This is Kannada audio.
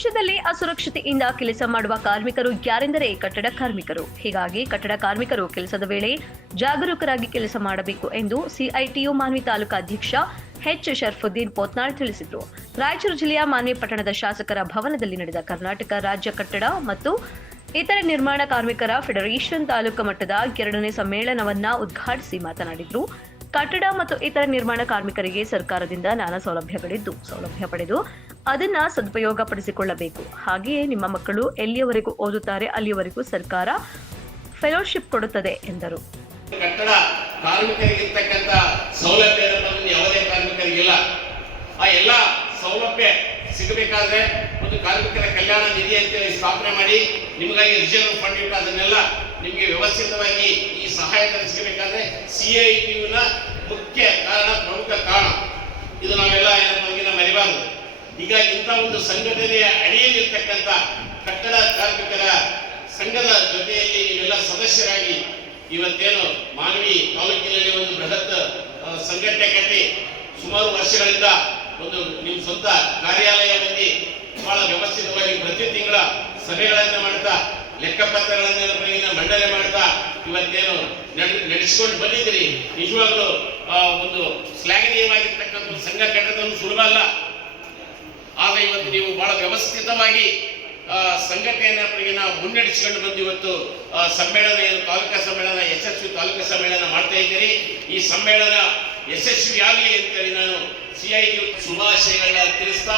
ದೇಶದಲ್ಲಿ ಅಸುರಕ್ಷತೆಯಿಂದ ಕೆಲಸ ಮಾಡುವ ಕಾರ್ಮಿಕರು ಯಾರೆಂದರೆ ಕಟ್ಟಡ ಕಾರ್ಮಿಕರು. ಹೀಗಾಗಿ ಕಟ್ಟಡ ಕಾರ್ಮಿಕರು ಕೆಲಸದ ವೇಳೆ ಜಾಗರೂಕರಾಗಿ ಕೆಲಸ ಮಾಡಬೇಕು ಎಂದು ಸಿಐಟಿಯು ಮಾನ್ವಿ ತಾಲೂಕಾ ಅಧ್ಯಕ್ಷ ಎಚ್ ಶರ್ಫುದ್ದೀನ್ ಪೋತ್ನಾಳ್ ತಿಳಿಸಿದರು. ರಾಯಚೂರು ಜಿಲ್ಲೆಯ ಮಾನ್ವಿ ಪಟ್ಟಣದ ಶಾಸಕರ ಭವನದಲ್ಲಿ ನಡೆದ ಕರ್ನಾಟಕ ರಾಜ್ಯ ಕಟ್ಟಡ ಮತ್ತು ಇತರೆ ನಿರ್ಮಾಣ ಕಾರ್ಮಿಕರ ಫೆಡರೇಷನ್ ತಾಲೂಕು ಮಟ್ಟದ 2ನೇ ಸಮ್ಮೇಳನವನ್ನ ಉದ್ಘಾಟಿಸಿ ಮಾತನಾಡಿದರು. ಕಟ್ಟಡ ಮತ್ತು ಇತರ ನಿರ್ಮಾಣ ಕಾರ್ಮಿಕರಿಗೆ ಸರ್ಕಾರದಿಂದ ನಾನಾ ಸೌಲಭ್ಯಗಳಿದ್ದು ಸೌಲಭ್ಯ ಪಡೆದು ಅದನ್ನ ಸದುಪಯೋಗ ಪಡಿಸಿಕೊಳ್ಳಬೇಕು. ಹಾಗೆಯೇ ನಿಮ್ಮ ಮಕ್ಕಳು ಎಲ್ಲಿಯವರೆಗೂ ಓದುತ್ತಾರೆ ಅಲ್ಲಿಯವರೆಗೂ ಸರ್ಕಾರ ಫೆಲೋಶಿಪ್ ಕೊಡುತ್ತದೆ ಎಂದರು. ಕಟ್ಟಡ ಕಾರ್ಮಿಕರಿಗಿರ್ತಕ್ಕಂಥ ಸೌಲಭ್ಯ ಯಾವುದೇ ಕಾರ್ಮಿಕರಿಗಿಲ್ಲ. ಆ ಎಲ್ಲ ಸೌಲಭ್ಯ ಸಿಗಬೇಕಾದ್ರೆ ಒಂದು ಕಾರ್ಮಿಕರ ಕಲ್ಯಾಣ ನಿಧಿ ಅಂತೇಳಿ ಸ್ಥಾಪನೆ ಮಾಡಿ ನಿಮಗಾಗಿ ರಿಸರ್ವ್ ಫಂಡ್ ಇಟ್ಟು ಅದನ್ನೆಲ್ಲ ನಿಮಗೆ ವ್ಯವಸ್ಥಿತವಾಗಿ ಈ ಸಹಾಯಧನ ಸಿಗಬೇಕಾದ್ರೆ ಸಿಐಟಿಯುನ ಮುಖ್ಯ ಕಾರಣ, ಪ್ರಮುಖ ಕಾರಣ. ಇದು ನಾವೆಲ್ಲ ಏನಪ್ಪ ಮರಿಬಾರದು. ಈಗ ಇಂಥ ಒಂದು ಸಂಘಟನೆಯ ಅಡಿಯಲ್ಲಿರ್ತಕ್ಕಂಥ ಕಟ್ಟಡ ಕಾರ್ಮಿಕರ ಸಂಘದ ಜೊತೆಯಲ್ಲಿ ನೀವೆಲ್ಲ ಸದಸ್ಯರಾಗಿ ಇವತ್ತೇನು ಮಾನ್ವಿ ತಾಲೂಕಿನಲ್ಲಿ ಒಂದು ಬೃಹತ್ ಸಂಘಟನೆ ಕಟ್ಟಿ ಸುಮಾರು ವರ್ಷಗಳಿಂದ ಒಂದು ನಿಮ್ಮ ಸ್ವಂತ ಕಾರ್ಯಾಲಯ ಬಂದು ಬಹಳ ವ್ಯವಸ್ಥಿತವಾಗಿ ಪ್ರತಿ ತಿಂಗಳ ಸಭೆಗಳನ್ನು ಮಾಡ್ತಾ ಲೆಕ್ಕಪತ್ರಗಳನ್ನು ಮಂಡನೆ ಮಾಡ್ತಾ ಇವತ್ತೇನು ನಡೆಸಿಕೊಂಡು ಬಂದಿದ್ದೀರಿ. ನಿಜವಾಗ್ಲೂ ಒಂದು ಶ್ಲಾಘನೀಯವಾಗಿರ್ತಕ್ಕಂಥ ಸಂಘ ಕಟ್ಟೋದು ಸುಲಭ ಅಲ್ಲ. ಆದರೆ ಇವತ್ತು ನೀವು ಬಹಳ ವ್ಯವಸ್ಥಿತವಾಗಿ ಸಂಘಟನೆಯನ್ನ ಮುನ್ನಡೆಸಿಕೊಂಡು ಬಂದು ಇವತ್ತು ಸಮ್ಮೇಳನ ಏನು ತಾಲೂಕಾ ಸಮ್ಮೇಳನ ಯಶಸ್ವಿ ತಾಲೂಕಾ ಸಮ್ಮೇಳನ ಮಾಡ್ತಾ ಇದ್ದೀರಿ. ಈ ಸಮ್ಮೇಳನ ಯಶಸ್ವಿಯಾಗಲಿ ಅಂತೇಳಿ ನಾನು ಸಿಐಟಿ ಶುಭಾಶಯಗಳನ್ನ ತಿಳಿಸ್ತಾ